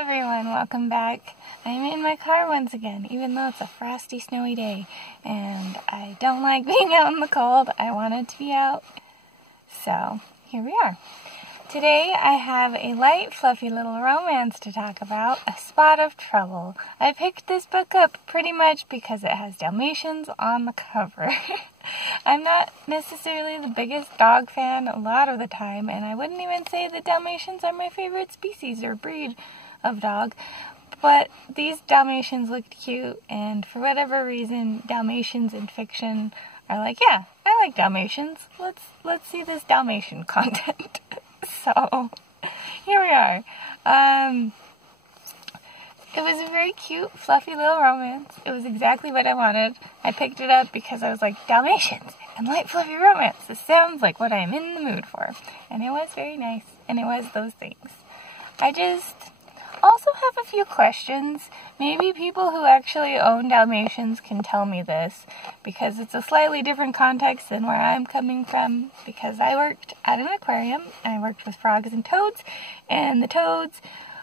everyone, welcome back. I'm in my car once again, even though it's a frosty, snowy day, and I don't like being out in the cold. I wanted to be out, so here we are. Today I have a light, fluffy little romance to talk about, A Spot of Trouble. I picked this book up pretty much because it has Dalmatians on the cover. I'm not necessarily the biggest dog fan a lot of the time, and I wouldn't even say that Dalmatians are my favorite species or breed of dog, but these Dalmatians looked cute, and for whatever reason, Dalmatians in fiction are like, yeah, I like Dalmatians. Let's see this Dalmatian content. So, here we are. It was a very cute, fluffy little romance. It was exactly what I wanted. I picked it up because I was like, Dalmatians and light, fluffy romance. This sounds like what I'm in the mood for. And it was very nice, and it was those things. I just also have a few questions. Maybe people who actually own Dalmatians can tell me this, because it's a slightly different context than where I'm coming from, because I worked at an aquarium, and I worked with frogs and toads, and the toads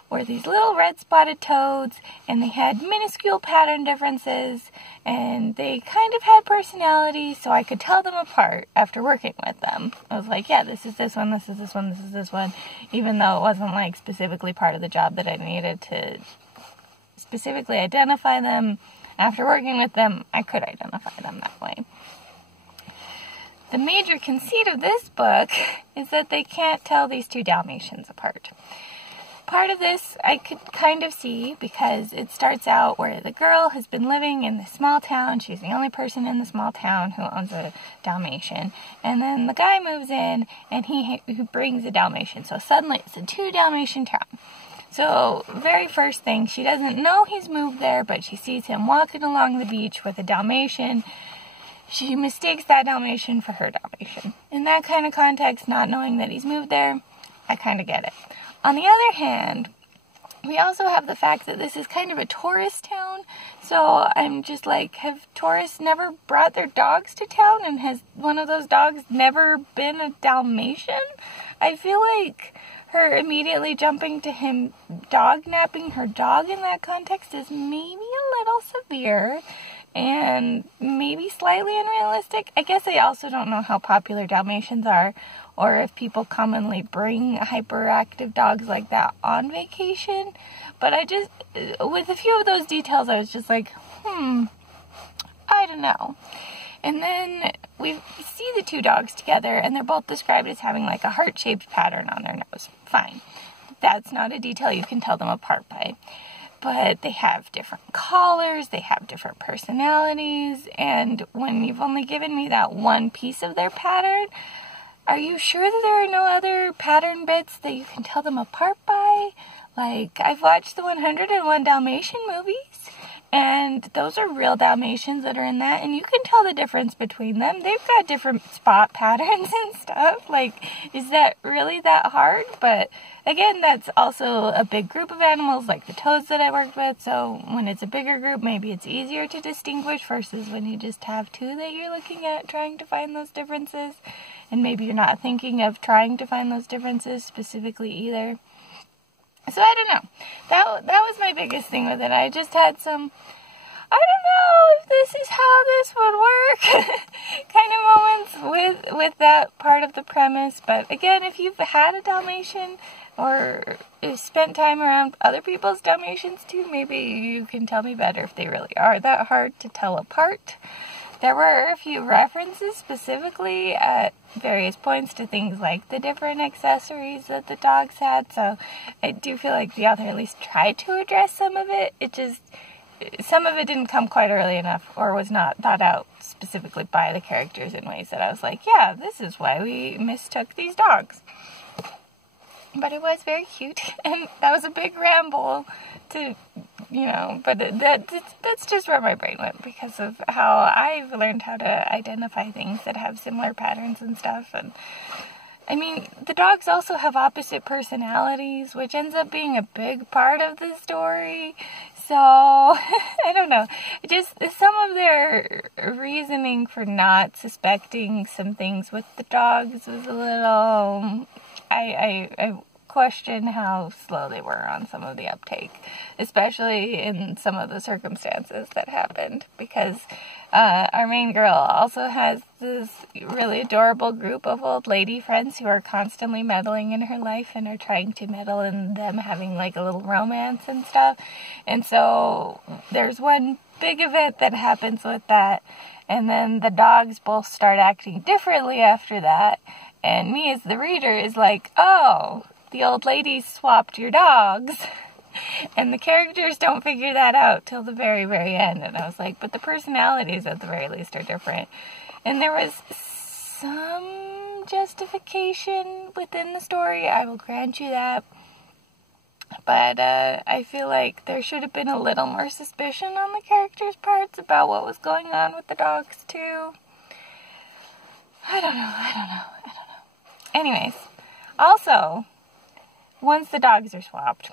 were these little red spotted toads, and they had minuscule pattern differences, and they kind of had personality, so I could tell them apart after working with them. I was like, yeah, this is this one, this is this one, this is this one, even though it wasn't like specifically part of the job that I needed to specifically identify them. After working with them, I could identify them that way. The major conceit of this book is that they can't tell these two Dalmatians apart. Part of this I could kind of see because it starts out where the girl has been living in this small town. She's the only person in the small town who owns a Dalmatian. And then the guy moves in and he brings a Dalmatian. So suddenly it's a 2 Dalmatian town. So very first thing, she doesn't know he's moved there, but she sees him walking along the beach with a Dalmatian. She mistakes that Dalmatian for her Dalmatian. In that kind of context, not knowing that he's moved there, I kind of get it. On the other hand, we also have the fact that this is kind of a tourist town, so I'm just like, have tourists never brought their dogs to town, and has one of those dogs never been a Dalmatian? I feel like her immediately jumping to him dog-napping her dog in that context is maybe a little severe, and maybe slightly unrealistic. I guess I also don't know how popular Dalmatians are, or if people commonly bring hyperactive dogs like that on vacation. But I just, with a few of those details, I was just like, I don't know. And then we see the 2 dogs together, and they're both described as having like a heart-shaped pattern on their nose. Fine. That's not a detail you can tell them apart by. But they have different collars, they have different personalities, and when you've only given me that one piece of their pattern, are you sure that there are no other pattern bits that you can tell them apart by? Like, I've watched the 101 Dalmatian movies, and those are real Dalmatians that are in that, and you can tell the difference between them. They've got different spot patterns and stuff. Like, is that really that hard? But again, that's also a big group of animals, like the toads that I worked with, so when it's a bigger group, maybe it's easier to distinguish versus when you just have 2 that you're looking at trying to find those differences. And maybe you're not thinking of trying to find those differences specifically either. So I don't know. That was my biggest thing with it. I just had some, I don't know if this is how this would work kind of moments with that part of the premise. But again, if you've had a Dalmatian or spent time around other people's Dalmatians too, maybe you can tell me better if they really are that hard to tell apart. There were a few references specifically at various points to things like the different accessories that the dogs had, so I do feel like the author at least tried to address some of it. Some of it didn't come quite early enough, or was not thought out specifically by the characters in ways that I was like, yeah, this is why we mistook these dogs. But it was very cute, and that was a big ramble to, but that's just where my brain went because of how I've learned how to identify things that have similar patterns and stuff. And I mean, the dogs also have opposite personalities, which ends up being a big part of the story. So, I don't know. Just some of their reasoning for not suspecting some things with the dogs was a little, I question how slow they were on some of the uptake, especially in some of the circumstances that happened, because our main girl also has this really adorable group of old lady friends who are constantly meddling in her life and are trying to meddle in them having like a little romance and stuff. And so there's one big event that happens with that, and then the dogs both start acting differently after that, and me as the reader is like, oh, the old lady swapped your dogs. And the characters don't figure that out till the very, very end. And I was like, but the personalities at the very least are different. And there was some justification within the story, I will grant you that. But I feel like there should have been a little more suspicion on the characters' parts about what was going on with the dogs too. I don't know. Anyways, also, once the dogs are swapped,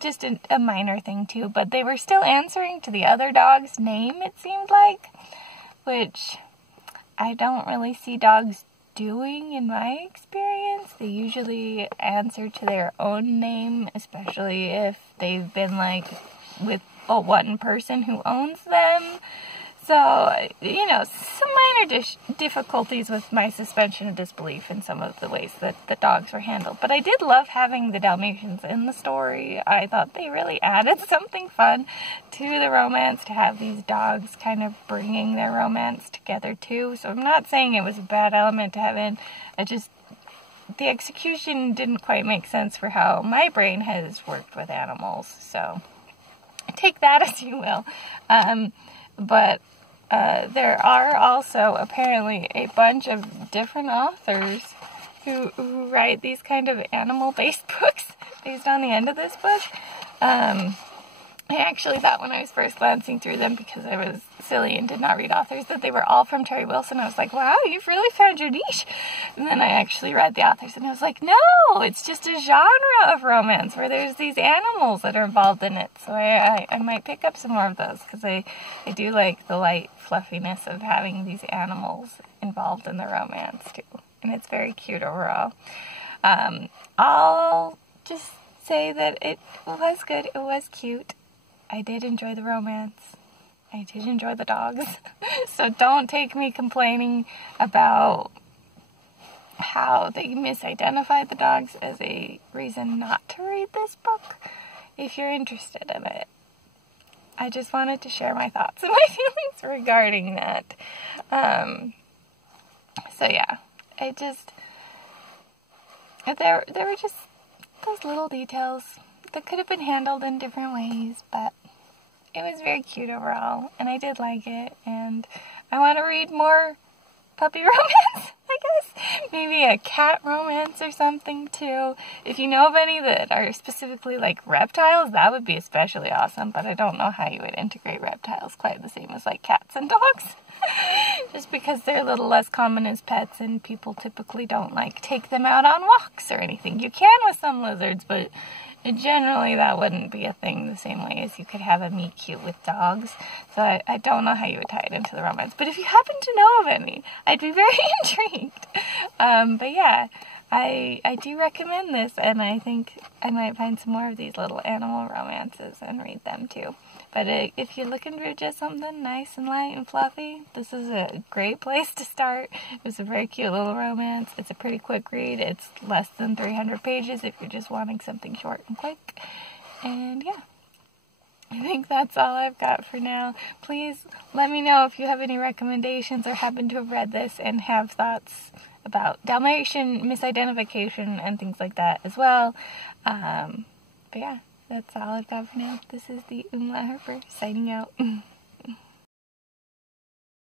just a minor thing too, but they were still answering to the other dog's name, it seemed like, which I don't really see dogs doing in my experience. They usually answer to their own name, especially if they've been like with a one person who owns them. So, you know, some minor difficulties with my suspension of disbelief in some of the ways that the dogs were handled. But I did love having the Dalmatians in the story. I thought they really added something fun to the romance, to have these dogs kind of bringing their romance together too. So I'm not saying it was a bad element to have in. The execution didn't quite make sense for how my brain has worked with animals. So take that as you will. But there are also apparently a bunch of different authors who write these kind of animal-based books based on the end of this book. I actually thought when I was first glancing through them, because I was silly and did not read authors, that they were all from Teri Wilson. I was like, wow, you've really found your niche. And then I actually read the authors and I was like, no, it's just a genre of romance where there's these animals that are involved in it. So I might pick up some more of those, because I do like the light fluffiness of having these animals involved in the romance too. And it's very cute overall. I'll just say that it was good. It was cute. I did enjoy the romance. I did enjoy the dogs. So don't take me complaining about how they misidentified the dogs as a reason not to read this book if you're interested in it. I just wanted to share my thoughts and my feelings regarding that. So yeah, there were just those little details that could have been handled in different ways, but it was very cute overall, and I did like it, and I want to read more puppy romance, I guess. Maybe a cat romance or something too. If you know of any that are specifically like reptiles, that would be especially awesome, but I don't know how you would integrate reptiles quite the same as like cats and dogs. Just because they're a little less common as pets and people typically don't like take them out on walks or anything. You can with some lizards, but generally that wouldn't be a thing the same way as you could have a meet cute with dogs. So I don't know how you would tie it into the romance. But if you happen to know of any, I'd be very intrigued. But yeah, I do recommend this, and I think I might find some more of these little animal romances and read them too. But if you're looking for just something nice and light and fluffy, this is a great place to start. It's a very cute little romance. It's a pretty quick read. It's less than 300 pages if you're just wanting something short and quick. And yeah, I think that's all I've got for now. Please let me know if you have any recommendations or happen to have read this and have thoughts about Dalmatian misidentification and things like that as well. But yeah, that's all I've got for now. This is the Umlaut Herper signing out.